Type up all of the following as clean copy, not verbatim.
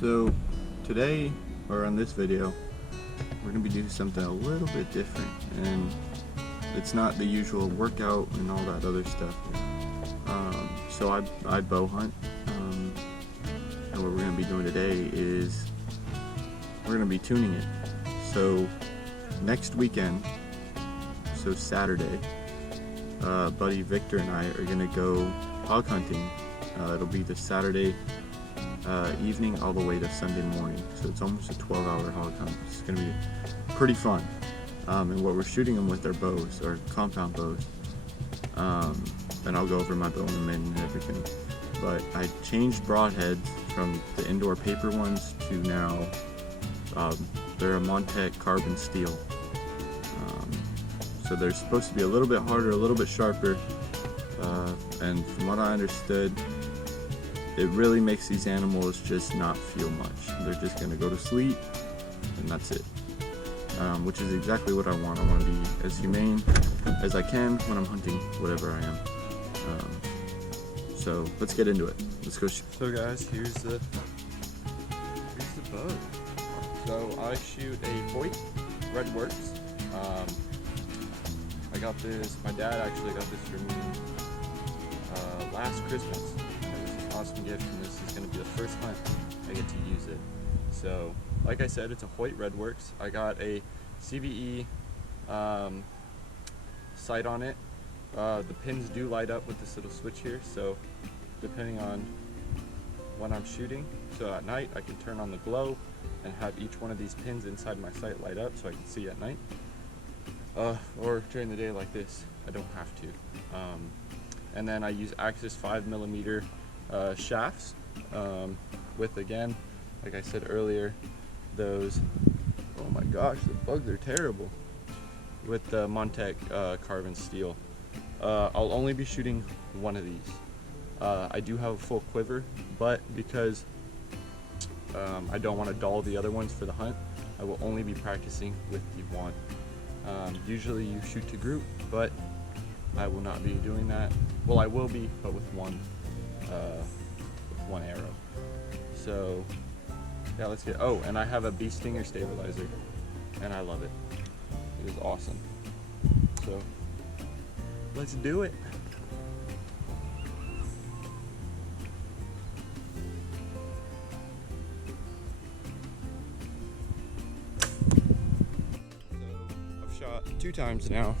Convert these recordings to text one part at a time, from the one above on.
So today, or on this video, we're going to be doing something a little bit different, and it's not the usual workout and all that other stuff. So I bow hunt, and what we're going to be doing today is we're going to be tuning it. So next weekend, so Saturday, buddy Victor and I are going to go hog hunting. It'll be the Saturday evening all the way to Sunday morning, so it's almost a 12-hour hog hunt. It's going to be pretty fun, and what we're shooting them with are bows, or compound bows, and I'll go over my bow in a minute and everything. But I changed broadheads from the indoor paper ones to now they're a Montec carbon steel, so they're supposed to be a little bit harder, a little bit sharper, and from what I understood, it really makes these animals just not feel much. They're just going to go to sleep, and that's it. Which is exactly what I want. I want to be as humane as I can when I'm hunting whatever I am. So let's get into it. Let's go shoot. So guys, here's the bow. So I shoot a Hoyt Redworks. I got this. My dad actually got this for me last Christmas. Awesome gift, and this is going to be the first time I get to use it. So like I said, it's a Hoyt Redworks. I got a CVE sight on it. The pins do light up with this little switch here, so depending on when I'm shooting, so at night I can turn on the glow and have each one of these pins inside my sight light up so I can see at night, or during the day like this I don't have to. And then I use Axis 5mm shafts, with, again, like I said earlier, those, oh my gosh, the bugs are terrible, with the Montec carbon steel. I'll only be shooting one of these. I do have a full quiver, but because I don't want to dull the other ones for the hunt, I will only be practicing with the one. Usually you shoot to group, but I will not be doing that. Well, I will be, but with one arrow. So yeah, let's get, oh, and I have a bee stinger stabilizer, and I love it. It is awesome. So let's do it. So I've shot 2 times now.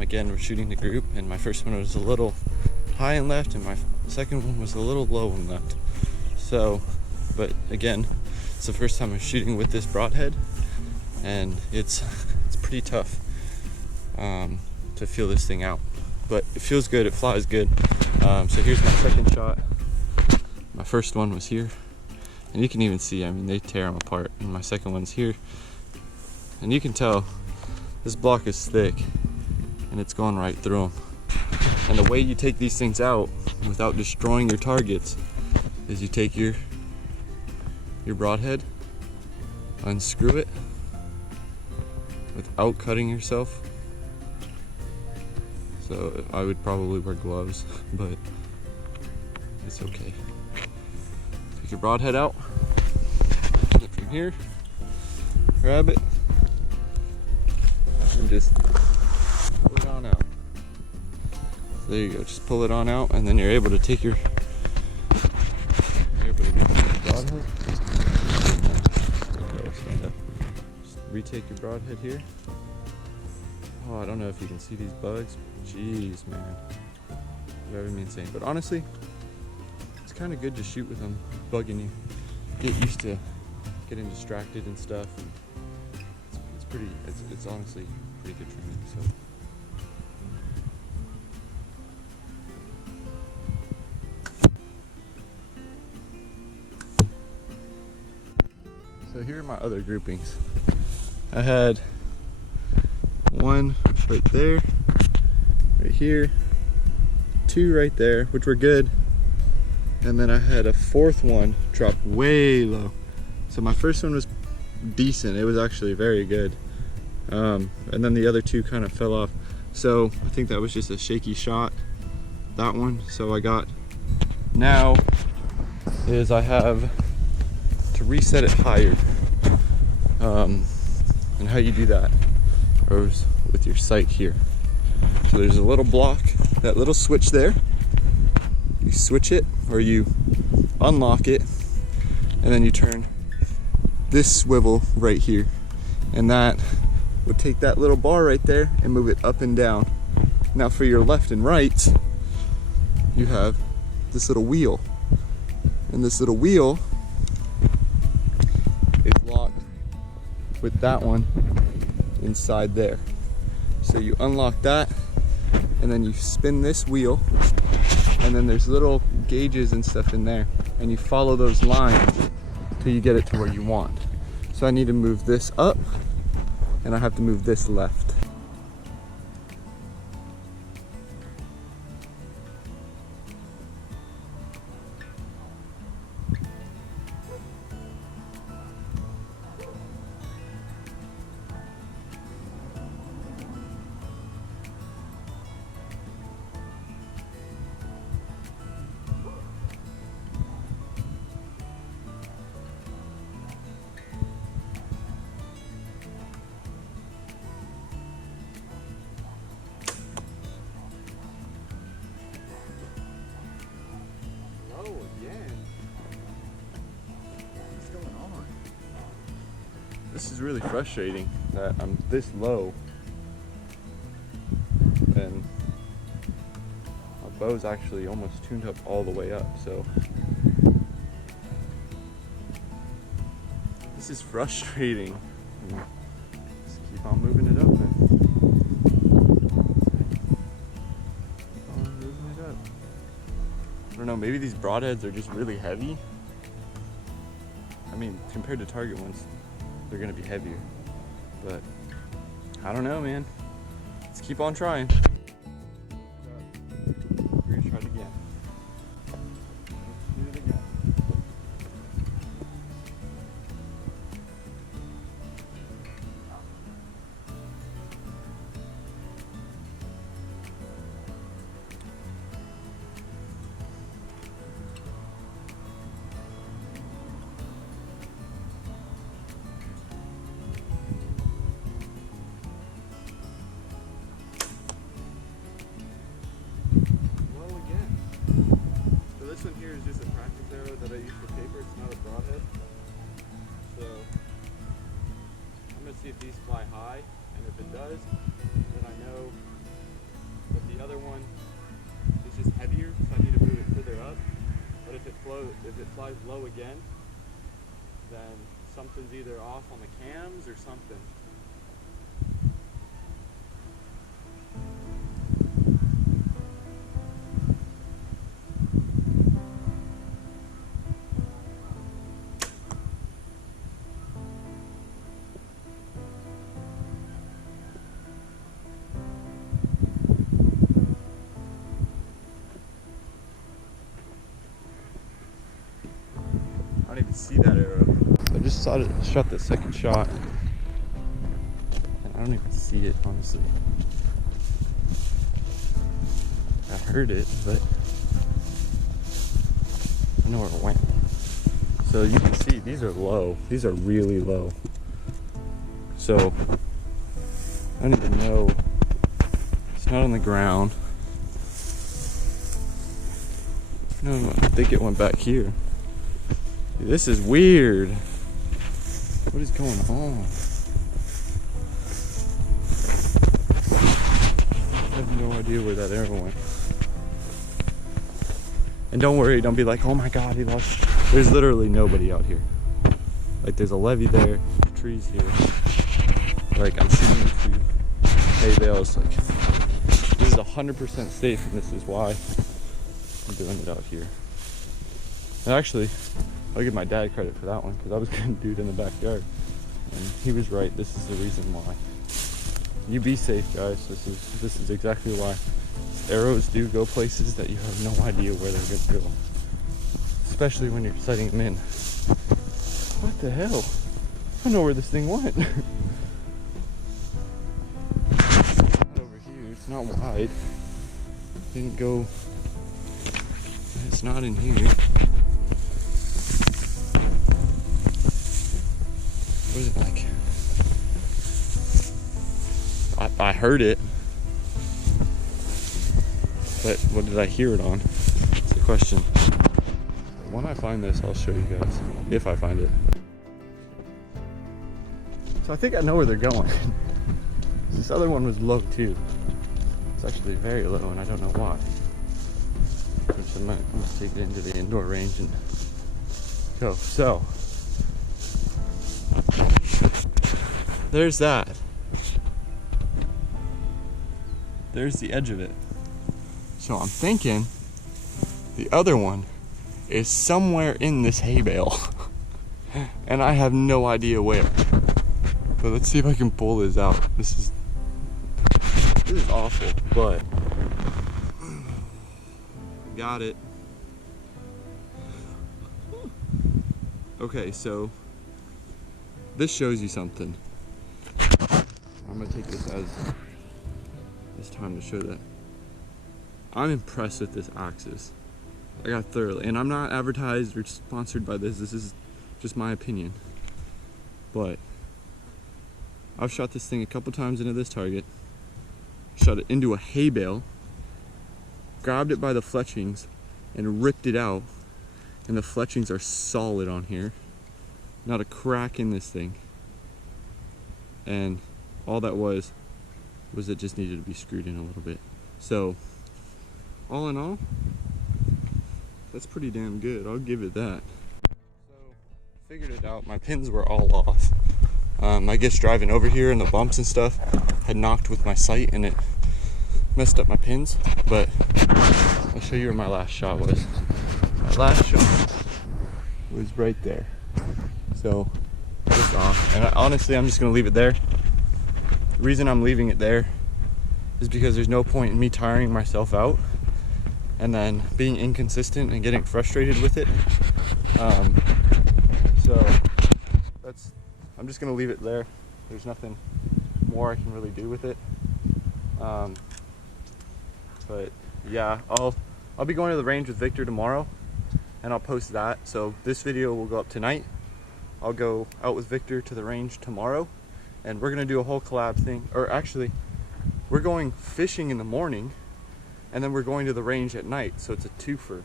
Again, we're shooting the group, and my first one was a little high and left, and my second one was a little low and left. So, but again, it's the first time I'm shooting with this broadhead, and it's pretty tough to feel this thing out, but it feels good, it flies good. So here's my second shot. My first one was here, and you can even see, I mean, they tear them apart, and my second one's here, and you can tell this block is thick and it's going right through them. And the way you take these things out without destroying your targets is you take your broadhead, unscrew it without cutting yourself. So I would probably wear gloves, but it's okay. Take your broadhead out, put it from here, grab it, and just pull it on out. So there you go, just pull it on out, and then you're able to take your broadhead. Stand up. Just retake your broadhead here. Oh, I don't know if you can see these bugs. Jeez, man. Driving me insane. But honestly, it's kind of good to shoot with them bugging you. Get used to getting distracted and stuff. It's honestly pretty good training. So here are my other groupings. I had one right there, right here, 2 right there, which were good, and then I had a 4th one drop way low. So my first one was decent, it was actually very good, and then the other 2 kind of fell off. So I think that was just a shaky shot, that one. So I got now is I have to reset it higher. And how you do that goes with your sight here. So there's a little block, that little switch there. You switch it or you unlock it, and then you turn this swivel right here, and that would take that little bar right there and move it up and down. Now for your left and right, you have this little wheel, and this little wheel is locked with that one inside there. So you unlock that, and then you spin this wheel, and then there's little gauges and stuff in there, and you follow those lines till you get it to where you want. So I need to move this up, and I have to move this left. This is really frustrating that I'm this low and my bow's actually almost tuned up all the way up, so this is frustrating. Just keep on moving it up then. Keep on moving it up. I don't know, maybe these broadheads are just really heavy. I mean, compared to Target ones, they're gonna be heavier, but I don't know, man. Let's keep on trying. We're gonna try it again. Let's do it again. This one here is just a practice arrow that I use for paper. It's not a broadhead. So I'm going to see if these fly high, and if it does, then I know that the other one is just heavier, so I need to move it further up. But if it flies low again, then something's either off on the cams or something. I don't even see that arrow. I just shot the second shot, and I don't even see it, honestly. I heard it, but I know where it went. So you can see these are low. These are really low. So I don't even know. It's not on the ground. No, I think it went back here. Dude, this is weird. What is going on? I have no idea where that arrow went. And don't worry, don't be like, oh my god, he lost. There's literally nobody out here. Like, there's a levee there, trees here. Like, I'm shooting into hay bales. Like, this is 100% safe, and this is why I'm doing it out here. And actually, I'll give my dad credit for that one, because I was gonna do it in the backyard, and he was right. This is the reason why. You be safe, guys. This is exactly why. Arrows do go places that you have no idea where they're gonna go, especially when you're sighting them in. What the hell? I don't know where this thing went. It's not over here. It's not wide. It didn't go. It's not in here. heard it. But what did I hear it on? That's the question. When I find this, I'll show you guys. If I find it. So I think I know where they're going. This other one was low too. It's actually very low and I don't know why. Which I'm gonna take it into the indoor range and go. So there's that. There's the edge of it. So I'm thinking the other one is somewhere in this hay bale. And I have no idea where. But let's see if I can pull this out. This is awful, but got it. Okay, so this shows you something. I'm gonna take this as this time to show that I'm impressed with this Axis. I got thoroughly, and I'm not advertised or sponsored by this. This is just my opinion. But I've shot this thing a couple times into this target, shot it into a hay bale, grabbed it by the fletchings and ripped it out, and the fletchings are solid on here. Not a crack in this thing. And all that was it just needed to be screwed in a little bit. So all in all, that's pretty damn good. I'll give it that. So figured it out. My pins were all off. I guess driving over here and the bumps and stuff had knocked with my sight and it messed up my pins. But I'll show you where my last shot was. My last shot was right there. So it's off. And honestly, I'm just gonna leave it there. The reason I'm leaving it there is because there's no point in me tiring myself out and then being inconsistent and getting frustrated with it. So I'm just gonna leave it there. There's nothing more I can really do with it. But yeah, I'll be going to the range with Victor tomorrow and I'll post that. So this video will go up tonight. I'll go out with Victor to the range tomorrow and we're gonna do a whole collab thing. Or actually, we're going fishing in the morning and then we're going to the range at night. So it's a twofer.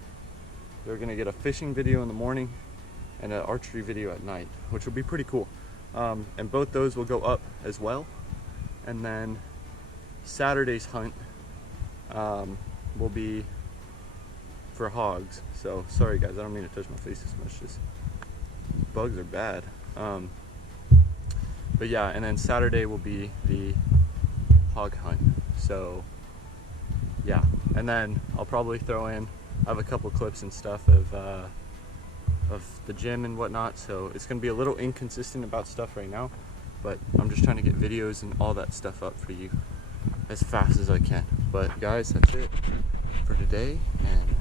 They're gonna get a fishing video in the morning and an archery video at night, which will be pretty cool. And both those will go up as well. And then Saturday's hunt will be for hogs. So sorry guys, I don't mean to touch my face as much, just bugs are bad. But yeah, and then Saturday will be the hog hunt. So yeah, and then I'll probably throw in, I have a couple clips and stuff of the gym and whatnot, so it's gonna be a little inconsistent about stuff right now, but I'm just trying to get videos and all that stuff up for you as fast as I can. But guys, that's it for today, and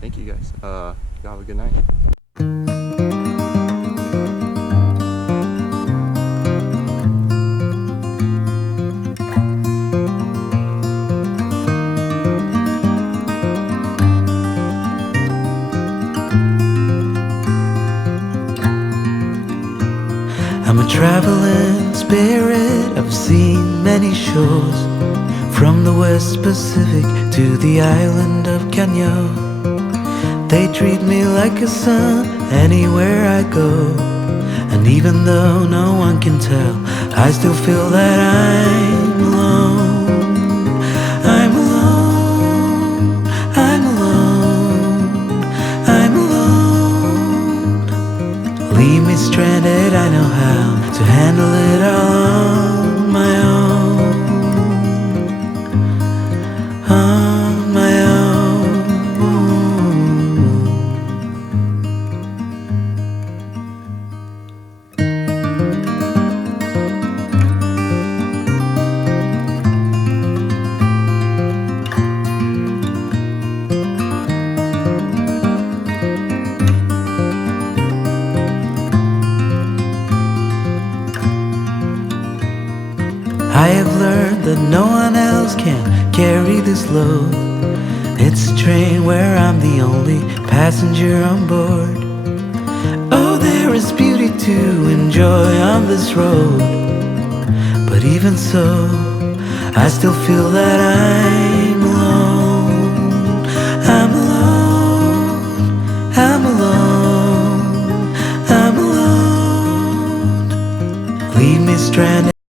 thank you guys. Y'all have a good night. I'm a traveling spirit, I've seen many shores, from the West Pacific to the island of Cano. They treat me like a son anywhere I go, and even though no one can tell, I still feel that I'm alone. I'm alone, I'm alone, I'm alone. Leave me stranded, I know how to handle it all on my own. On my own. I have learned that no one else can carry this load. It's a train where I'm the only passenger on board. Oh, there is beauty to enjoy on this road, but even so, I still feel that I'm alone. I'm alone. I'm alone. I'm alone. Leave me stranded.